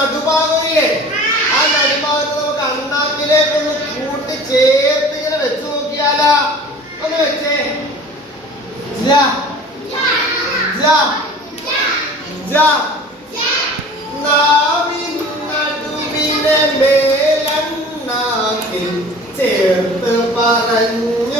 നടുഭാഗമില്ലേ ആ നടുഭാഗത്ത് നമുക്ക് അണ്ണാക്കിലേക്ക് ഒന്ന് കൂട്ടി ചേർത്ത് ഇങ്ങനെ വെച്ചു നോക്കിയാലാ. ഒന്ന് വെച്ചേ. നടുവിനെ മേലണ്ണാക്കിൽ ചേർത്ത് പറഞ്ഞു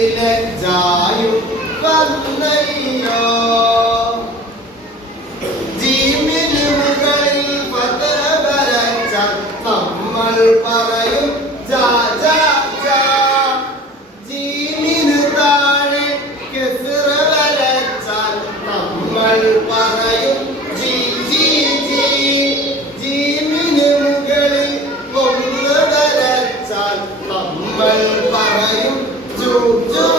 വിലജായും വന്നയ്യോ? ജീമിന് മുകളിൽ പതവരച്ച നമ്മൾ പറയും ജാ ജാ ജാ. താഴെ കെസിറ നമ്മൾ പറയും ജീ ജീ ജീ. ജീമിന് മുകളിൽ ഒന്ന് നമ്മൾ Joe.